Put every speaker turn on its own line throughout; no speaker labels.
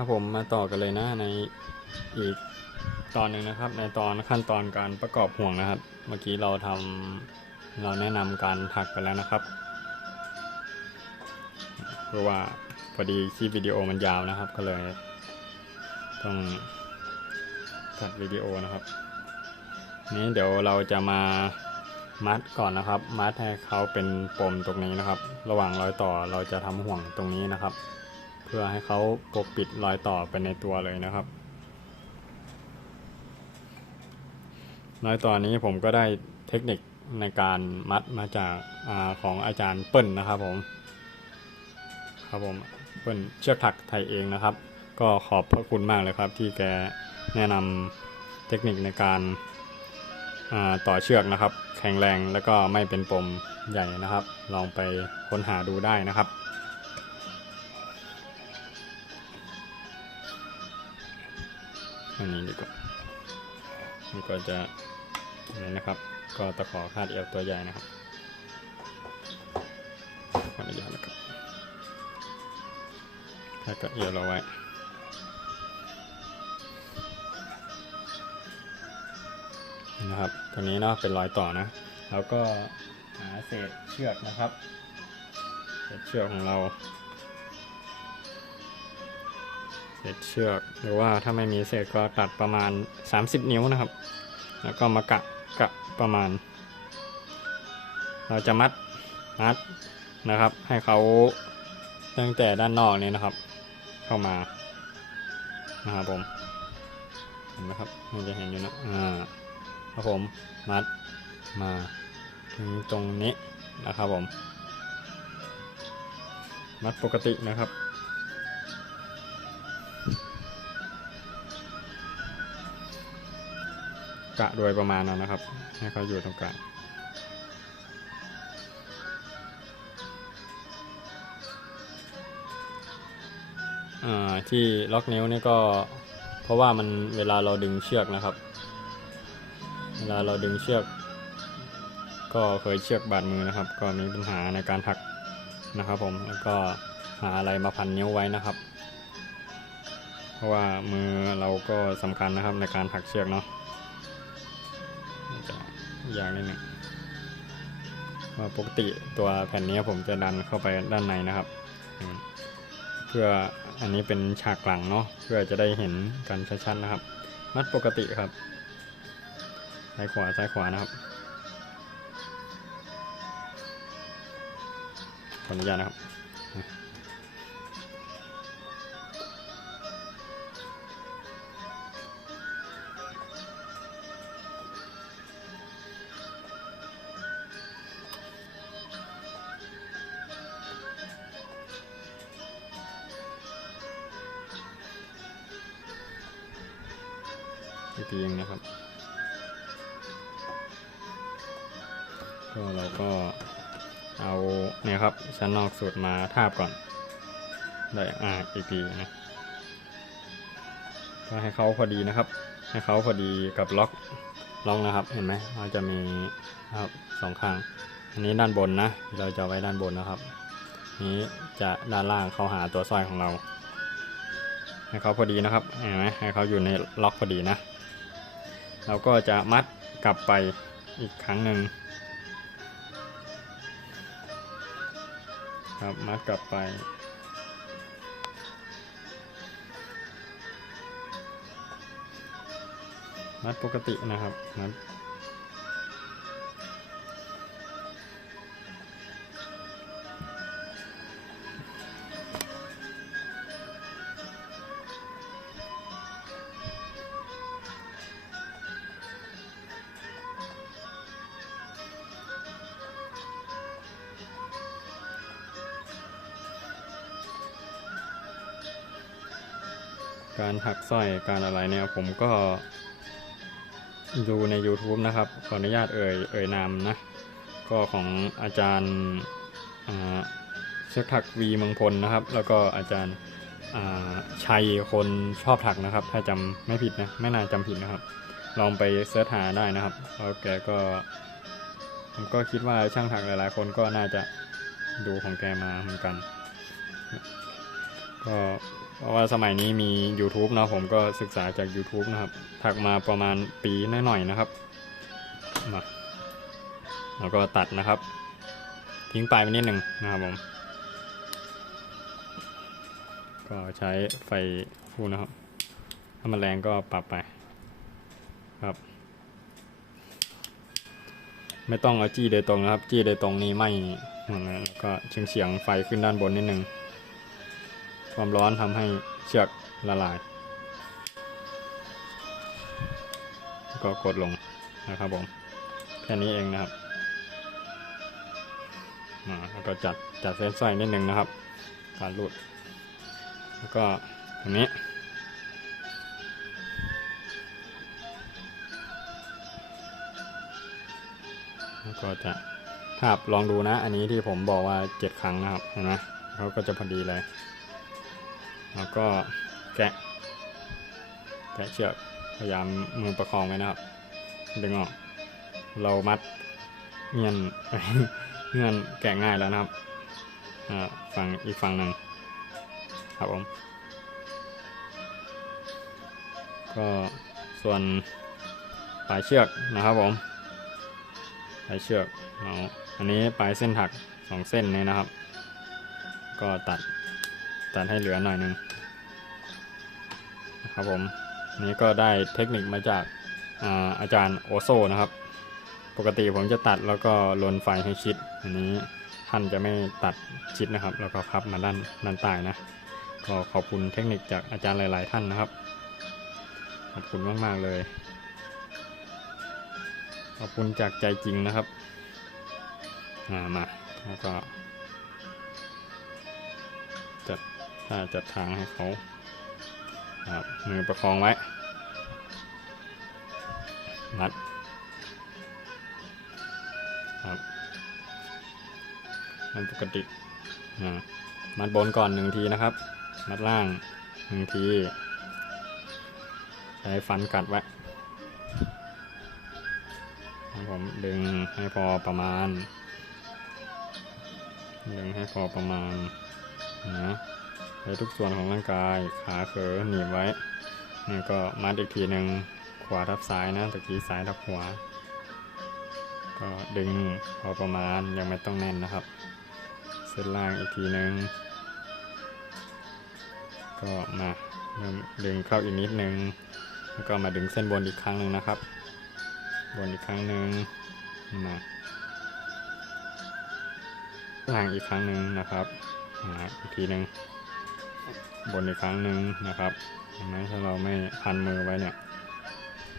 ครับผมมาต่อกันเลยนะในอีกตอนหนึ่งนะครับ ในตอนขั้นตอนการประกอบห่วงนะครับ เมื่อกี้เราทำเราแนะนำการถักไปแล้วนะครับ เพราะว่าพอดีคลิปวิดีโอมันยาวนะครับ ก็เลยต้องตัดวิดีโอนะครับ นี้เดี๋ยวเราจะมามัดก่อนนะครับ มัดให้เขาเป็นปมตรงนี้นะครับ ระหว่างรอยต่อเราจะทำห่วงตรงนี้นะครับ เพื่อให้เขาปกปิดรอยต่อไปในตัวเลยนะครับ รอยต่อนี้ผมก็ได้เทคนิคในการมัดมาจากอาของอาจารย์เปิ้ลนะครับผมครับผมเปิ้ลเชือกถักไทยเองนะครับ ก็ขอบพระคุณมากเลยครับ ที่แกแนะนำเทคนิคในการาต่อเชือกนะครับ แข็งแรงแล้วก็ไม่เป็นปมใหญ่นะครับ ลองไปค้นหาดูได้นะครับ อันนี้ดีกว่านี่ก็จะนี่นะครับ ก็ตะขอคาดเอวตัวใหญ่นะครับขออนุญาตนะครับคาดกับเอวเราไว้นี่นะครับตัวนี้เนาะเป็นรอยต่อนะ แล้วก็หาเศษเชือกนะครับ เศษเชือกของเรา เศษเชือกหรือว่าถ้าไม่มีเศษก็ตัดประมาณ 30 นิ้วนะครับ แล้วก็มากะกะประมาณ เราจะมัดมัดนะครับ ให้เขาตั้งแต่ด้านนอกนี้นะครับ เข้ามานะครับผมเห็นไหมครับมันจะเห็นอยู่นะอ่าครับผมมัดมาถึงตรงนี้นะครับผม มัดปกตินะครับ กะโดยประมาณนั้นนะครับ ให้เขาอยู่ตรงกลางที่ล็อกนิ้วนี่ก็เพราะว่ามันเวลาเราดึงเชือกนะครับ เวลาเราดึงเชือก ก็เคยเชือกบาดมือนะครับ ก็มีปัญหาในการถักนะครับผมแล้วก็หาอะไรมาพันนิ้วไว้นะครับ เพราะว่ามือเราก็สำคัญนะครับในการถักเชือกเนาะ จะยากนิดหนึ่งว่าปกติตัวแผ่นนี้ผมจะดันเข้าไปด้านในนะครับ เพื่ออันนี้เป็นฉากหลังเนาะเพื่อจะได้เห็นกันชัดๆนะครับ มัดปกติครับซ้ายขวาซ้ายขวานะครับขออนุญาตนะครับ อีกทีนึงนะครับ ก็เราก็เอาเนี่ยครับชั้นนอกสุดมาทาบก่อน ได้อ่าอีกทีนะก็ให้เขาพอดีนะครับ ให้เขาพอดีกับล็อกล็อกนะครับ เห็นไหมเราจะมีนะครับสองข้าง อันนี้ด้านบนนะ เราจะไว้ด้านบนนะครับ นี้จะด้านล่างเข้าหาตัวสร้อยของเรา ให้เขาพอดีนะครับ เห็นไหมให้เขาอยู่ในล็อกพอดีนะ เราก็จะมัดกลับไปอีกครั้งหนึ่งครับมัดกลับไป มัดปกตินะครับมัด การหักสร้อยการอะไรเนี่ยผมก็ดูใน YouTube นะครับ ขออนุญาตเอ่ยเอ่ยนามนะ ก็ของอาจารย์เชือกถักวีเมืองพลนะครับ แล้วก็อาจารย์ชัยคนชอบถักนะครับ ถ้าจำไม่ผิดนะไม่น่าจำผิดนะครับ ลองไปเสิร์ชหาได้นะครับแล้วแกก็ผมก็คิดว่าช่างถักหลายๆ คนก็น่าจะดูของแกมาเหมือนกัน ก็ เพราะว่าสมัยนี้มี YouTube เนาะผมก็ศึกษาจาก YouTube นะครับถักมาประมาณปีหน่อยๆนะครับมาแล้วก็ตัดนะครับ ทิ้งปลายไปนิดหนึ่งนะครับผมก็ใช้ไฟฟูนะครับ ถ้ามันแรงก็ปรับไปครับ ไม่ต้องเอาจี้โดยตรงนะครับ จี้โดยตรงนี้ไม่แล้วก็เฉียงเฉียงไฟขึ้นด้านบนนิดนึง ความร้อนทำให้เชือกละลาย ก็กดลงนะครับผมแค่นี้เองนะครับอ่าแล้วก็จัดจัดเส้นสร้อยนิดนึงนะครับ การรูด แล้วก็ตรงนี้แล้วก็จะทาบลองดูนะ อันนี้ที่ผมบอกว่าเจ็ดครั้งนะครับเห็นไหมเขาก็จะพอดีเลย แล้วก็แกะแกะเชือกพยายามมือประคองไว้นะครับดึงออก เรามัดเงียนเงียนแกะง่ายแล้วนะครับอ่าฝั่งอีกฝั่งหนึ่งครับผมก็ส่วนปลายเชือกนะครับผมปลายเชือกเอาอันนี้ปลายเส้นถักสองเส้นนี้นะครับ ก็ตัด ตัดให้เหลือหน่อยหนึงนะครับผมนี้ก็ได้เทคนิคมาจากอาอาจารย์โอโซนะครับ ปกติผมจะตัดแล้วก็ลนไฟให้ชิดอันนี้ท่านจะไม่ตัดชิดนะครับ แล้วก็พับมาด้านด้านใต้นะก็ขอบคุณเทคนิคจากอาจารย์หลาย ๆ ท่านนะครับ ขอบคุณมาก ๆ เลย ขอบคุณจากใจจริงนะครับมามาแล้วก็ ดท่าจัดทางให้เขาครับมือประคองไว้มัดครับมันปกติอ่ามัดบนก่อนหนึ่งทีนะครับ มัดล่างหนึ่งทีใช้ฟันกัดไว้ผมดึงให้พอประมาณ ดึงให้พอประมาณนะ ช้ทุกส่วนของร่างกาย ขาเขอหนีบไว้นี่ก็มัดอีกทีหนึ่งขวาทับซ้ายนะตะกี้ซ้ายทับขวา ก็ดึงพอประมาณยังไม่ต้องแน่นนะครับ เส้นล่างอีกทีหนึ่งก็มาเริ่มดึงเข้าอีกนิดนึงแล้วก็มาดึงเส้นบนอีกครั้งหนึ่งนะครับ บนอีกครั้งหนึ่งมาล่างอีกครั้งหนึ่งนะครับอ่าอีกทีหนึ่ง บนอีกครั้งหนึ่งนะครับเห็นไหมถ้าเราไม่พันมือไว้เนี่ย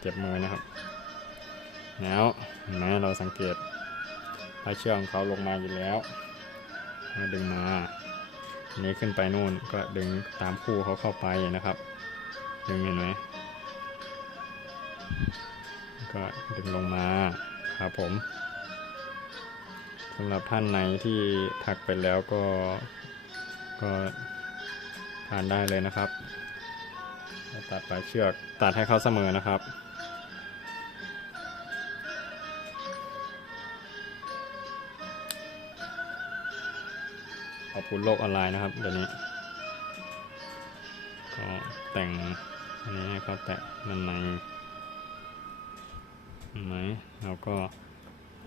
เจ็บมือนะครับ แล้วเห็นไหมเราสังเกตปลายเชือกของเขาลงมาอยู่แล้วเราดึงมาอันนี้ขึ้นไปนู่นก็ดึงตามคู่เขาเข้าไปนะครับ ดึงเห็นไหมก็ดึงลงมาครับผมสำหรับท่านไหนที่ถักไปแล้วก็ก็ ทานได้เลยนะครับ ตัดปลายเชือกตัดให้เขาเสมอนะครับขอบคุณโลกออนไลน์นะครับเดี๋ยวนี้ก็แต่งอันนี้ให้เขาแตะด้านในเห็นไหมแล้วก็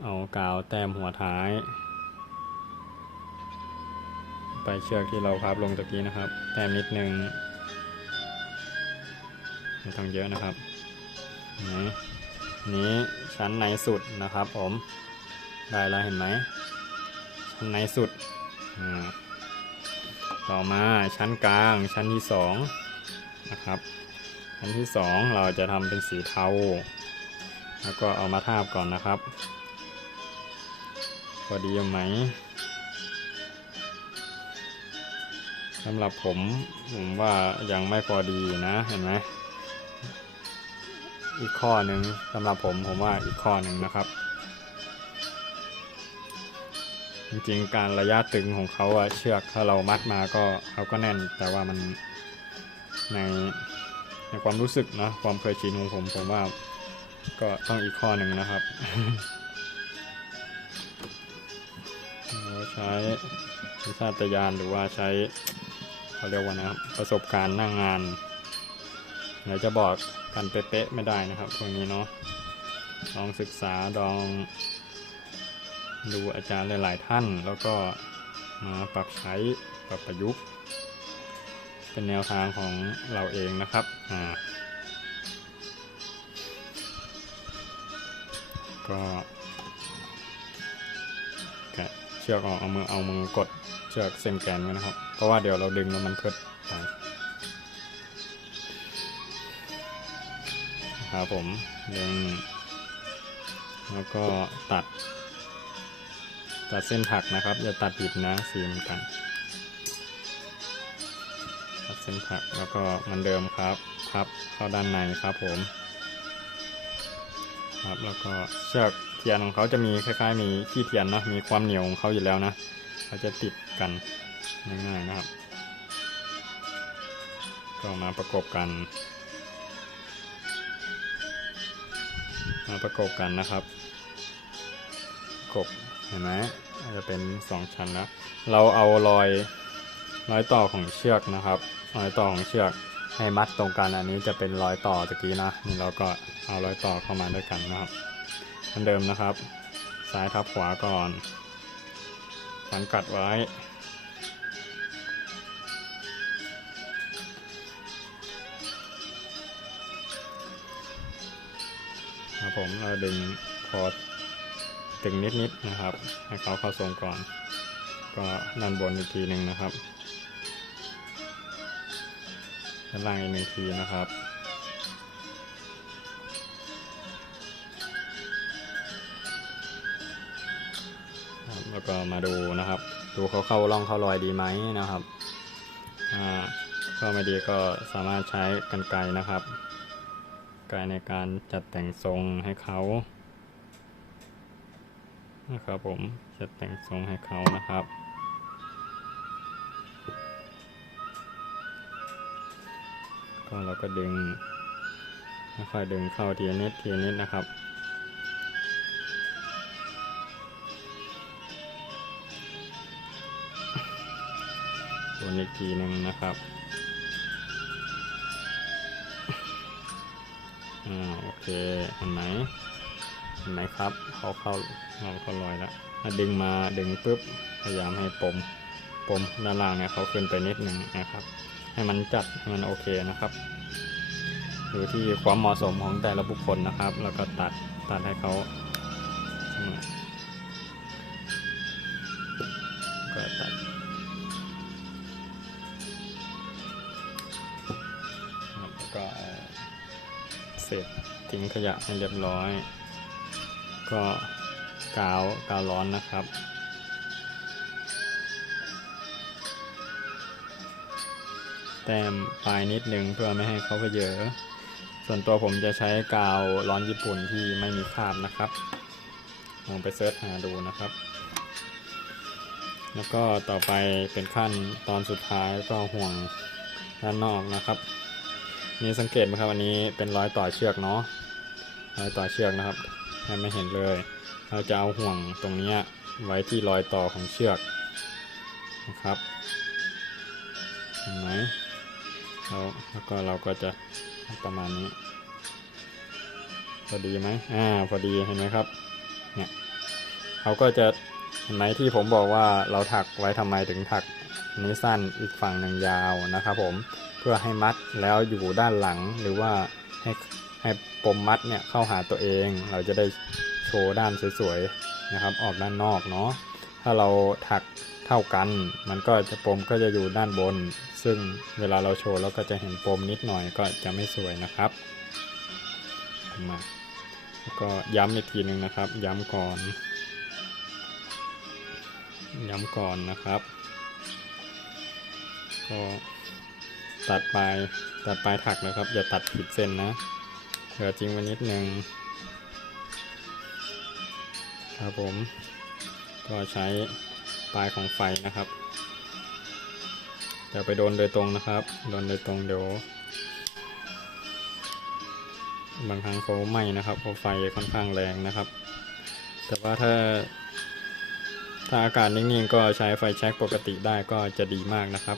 เอากาวแต้มหัวท้าย ไปเชือกที่เราพับลงตะกี้นะครับแต้มนิดนึงไม่ต้องเยอะนะครับนไหมนี้ชั้นในสุดนะครับ ผมได้แล้วเห็นไหมชั้นในสุดต่อมาชั้นกลางชั้นที่สองนะครับชั้นที่สองเราจะทำเป็นสีเทาแล้วก็เอามาทาบก่อนนะครับพอดีไหมำหรับผม ผมว่ายังไม่พอดีนะ เห็นไหมอีกข้อหนึ่งสำหรับผมผมว่าอีกข้อหนึ่งนะครับ จริงๆการระยะตึงของเขาอะเชือกถ้าเรามัดมาก็เขาก็แน่น แต่ว่ามันในในความรู้สึกเนะความเคยชินของผมผมว่าก็ต้องอีกข้อหนึ่งนะครับเราใช้สัญชาตญาณหรือว่าใช้ เขาเรียกว่านะครับประสบการณ์หน้างงานเราจะบอกกันเป๊ะๆไม่ได้นะครับพวกนี้เนาะลองศึกษาลอง ดูอาจารย์หลาย ๆ ท่าน แล้วก็มาปรับใช้ปรับประยุกต์ เป็นแนวทางของเราเองนะครับอ่าก็แกะเชือกออกเอามือเอามือกด เชือกเส้นแกนไว้นะครับ เพราะว่าเดี๋ยวเราดึงแล้วมันเพิดไปครับผมดึงแล้วก็ตัด ตัดเส้นถักนะครับ อย่าตัดผิดนะสีเหมือนกัน ตัดเส้นถักแล้วก็มือนเดิมครับครับเข้าด้านในครับผมครับแล้วก็เชือกเทียนของเขาจะมีคล้ายๆ มีขี้เทียนเนอะมีความเหนียวของเขาอยู่แล้วนะเขาจะติด กันง่ายๆนะครับ ก็มาประกบกัน มาประกบกันนะครับประกบเห็นไหมอาจจะเป็นสองชั้นแล้วเราเอารอยรอยต่อของเชือกนะครับรอยต่อของเชือกให้มัดตรงกันอันนี้จะเป็นรอยต่อตะกี้นะนี่เราก็เอารอยต่อเข้ามาด้วยกันนะครับเหมือนเดิมนะครับ ซ้ายทับขวาก่อนสังกัดไว้ ครับผมเราดึงพอตึงนิดๆนะครับ ให้เขาเข้าทรงก่อน ก็ด้านบนอีกทีหนึ่งนะครับด้านล่างอีกหนึ่งทีนะครับแล้วก็มาดูนะครับ ดูเขาเข้าร่องเข้ารอยดีไหมนะครับ อ่าก็ไม่ดีก็สามารถใช้กันไกรนะครับ ไกรในการจัดแต่งทรงให้เขานะครับผมจัดแต่งทรงให้เขานะครับ ก็เราก็ดึงค่อยๆดึงเข้าทีนิดทีนิดนะครับวนอีกทีหนึ่งนะครับ อ่าโอเคเห็นไหมเห็นไหมครับเขาเข้าเราเข้ารอยแล้วดึงมาดึงปุ๊บพยายามให้ปมปมด้านล่างเนี่ยเขาขึ้นไปนิดหนึ่งนะครับ ให้มันจัดให้มันโอเคนะครับอยู่ที่ความเหมาะสมของแต่ละบุคคลนะครับ แล้วก็ตัดตัดให้เขา งขยะให้เรียบร้อย ก็กาวกาวร้อนนะครับ แต้มปลายนิดหนึ่งเพื่อไม่ให้เขาเพเยอะ ส่วนตัวผมจะใช้กาวร้อนญี่ปุ่นที่ไม่มีคราบนะครับลองไปเซิร์ชหาดูนะครับ แล้วก็ต่อไปเป็นขั้นตอนสุดท้ายก็ห่วงด้านนอกนะครับมีสังเกตไหมครับอันนี้เป็นร้อยต่อเชือกเนาะ รอยต่อเชือกนะครับ ให้ไม่เห็นเลย เราจะเอาห่วงตรงนี้ไว้ที่รอยต่อของเชือกนะครับเห็นไหมแล้วแล้วก็เราก็จะประมาณนี้ พอดีไหมอ่าพอดีเห็นไหมครับเนี่ยเขาก็จะเห็นไหมที่ผมบอกว่าเราถักไว้ทำไมถึงถักนนี้สั้นอีกฝั่งหนึ่งยาวนะครับผมเพื่อให้มัดแล้วอยู่ด้านหลังหรือว่าให้ ให้ปมมัดเนี่ยเข้าหาตัวเอง เราจะได้โชว์ด้านสวยๆนะครับ ออกด้านนอกเนาะถ้าเราถักเท่ากัน มันก็จะปมก็จะอยู่ด้านบน ซึ่งเวลาเราโชว์เราก็จะเห็นปมนิดหน่อยก็จะไม่สวยนะครับมาแล้วก็ย้ำอีกทีหนึ่งนะครับ ย้ำก่อน ย้ำก่อนนะครับ ก็ตัดปลายตัดปลายถักนะครับ อย่าตัดผิดเส้นนะ เหลือจริงไว้นิดหนึ่งครับผม ก็ใช้ปลายของไฟนะครับอย่าไปโดนโดยตรงนะครับ โดนโดยตรงเดี๋ยว บางครั้งเขาไหม้นะครับเพราะไฟค่อนข้างแรงนะครับ แต่ว่าถ้า ถ้าอากาศนิ่งๆก็ใช้ไฟแช็กปกติได้ก็จะดีมากนะครับ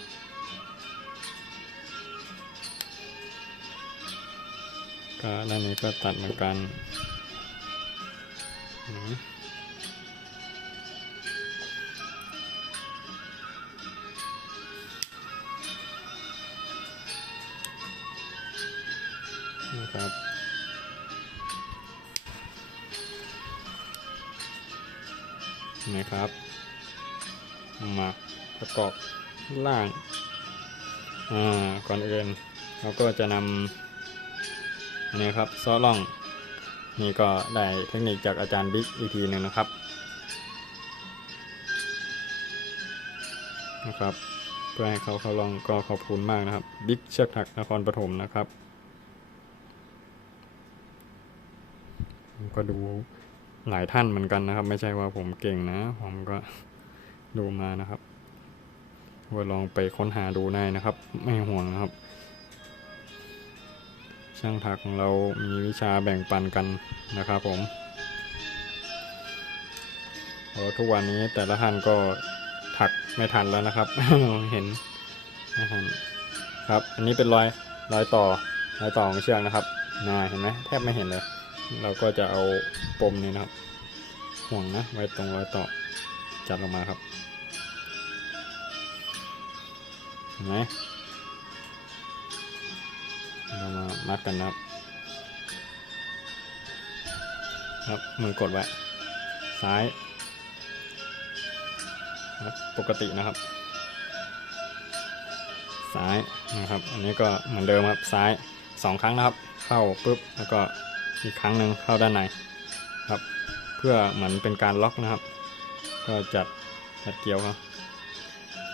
ก็ด้านนี้ก็ตัดเหมือนกันนะครับนะครับมาประกอบล่าง อ่า ก่อนอื่นเราก็จะนำ นนี้ครับซอล่อง นี่ก็ได้เทคนิคจากอาจารย์บิ๊กอีกทีหนึ่งนะครับนะครับเพื่อให้เขาเขาลองก็ขอบคุณมากนะครับบิ๊กเชือกถักนครปฐมนะครับผมก็ดูหลายท่านเหมือนกันนะครับ ไม่ใช่ว่าผมเก่งนะ ผมก็ดูมานะครับว่าลองไปค้นหาดูได้นะครับ ไม่ห่วงนะครับ ช่างถักของเรามีวิชาแบ่งปันกันนะครับผมเพราะทุกวันนี้แต่ละท่านก็ถักไม่ทันแล้วนะครับ เห็นไม่ทันครับ อันนี้เป็นรอยรอยต่อรอยต่อของเชือกนะครับน่าเห็นไหมแทบไม่เห็นเลย เราก็จะเอาปมนี่นะครับห่วงนะไว้ตรงรอยต่อจัดลงมาครับเห็นไหม เรามามัดกันนะครับ ครับมือกดไว้ ซ้ายครับปกตินะครับ ซ้ายนะครับ อันนี้ก็เหมือนเดิมครับ ซ้ายสองครั้งนะครับ เข้าปุ๊บ แล้วก็อีกครั้งหนึ่งเข้าด้านในครับ เพื่อเหมือนเป็นการล็อกนะครับ ก็จัดจัดเกี่ยวครับ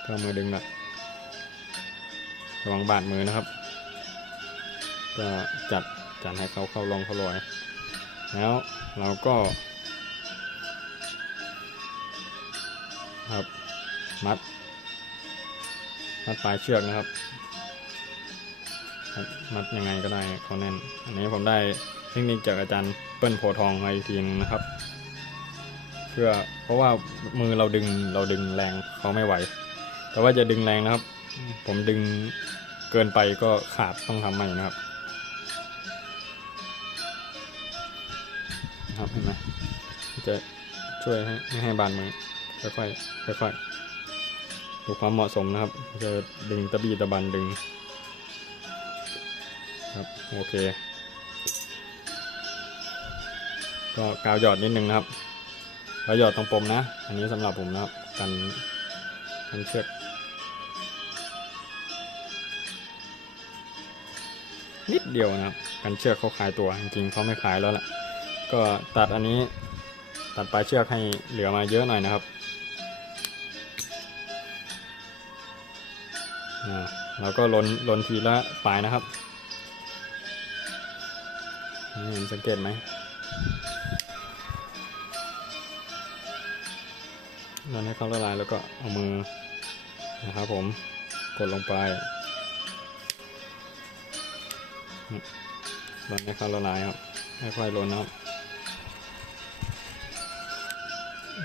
ก็มือดึงแบบระวังบาดมือนะครับ ก็จัดจัดให้เขาเข้าลงเข้าลอย แล้วเราก็ ครับมัด มัดปลายเชือกนะครับ มัดยังไงก็ได้เขาแน่น อันนี้ผมได้เทคนิคจากอาจารย์เปิ้ลโพทองมาอีกทีนึงนะครับ เพื่อเพราะว่ามือเราดึงเราดึงแรงเขาไม่ไหว แต่ว่าจะดึงแรงนะครับ ผมดึงเกินไปก็ขาดต้องทำใหม่นะครับ ครับเห็นไหมจะช่วยให้ไม่ให้บานมือค่อยๆค่อยๆดูความเหมาะสมนะครับ จะดึงตะบีตะบันดึง ครับโอเค ก็กาวหยอดนิดนึงนะครับแล้วหยอดตรงปมนะ อันนี้สำหรับผมนะครับกันกันเชือกนิดเดียวนะครับ กันเชือกเขาขายตัวจริงๆเขาไม่ขายแล้วล่ะ ก็ตัดอันนี้ตัดปลายเชือกให้เหลือมาเยอะหน่อยนะครับอ่าแล้วก็ลนลนทีละปลายนะครับเห็นสังเกตไหมลนให้เขาละลายแล้วก็เอามือนะครับผมกดลงไปลนให้เขาละลายครับค่อยๆลนนะครับ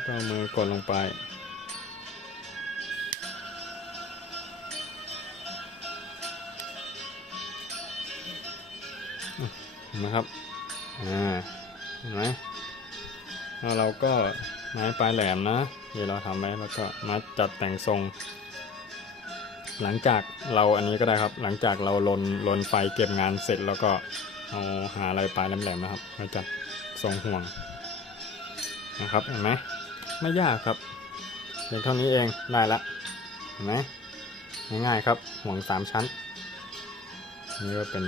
ก็เอามือกดลงไปเห็นไหมครับ อ่า เห็นไหมแล้วเราก็ไม้ปลายแหลมนะที่เราทำไว้แล้วก็มาจัดแต่งทรง หลังจากเราอันนี้ก็ได้ครับ หลังจากเราลนลนไฟเก็บงานเสร็จแล้วก็เอาหาอะไรปลายแหลมๆนะครับมาจัดทรงห่วงนะครับเห็นไหม ไม่ยากครับเพียงเท่านี้เองได้ละเห็นไหมง่ายๆครับห่วงสามชั้น นี่ก็เป็น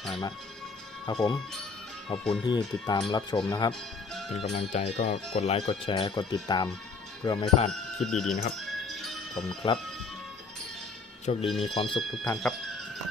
อะไรมาครับผมขอบคุณที่ติดตามรับชมนะครับ เป็นกำลังใจก็กดไลค์กดแชร์กดติดตาม เพื่อไม่พลาดคลิปดีๆนะครับ ผมครับ โชคดีมีความสุขทุกท่านครับ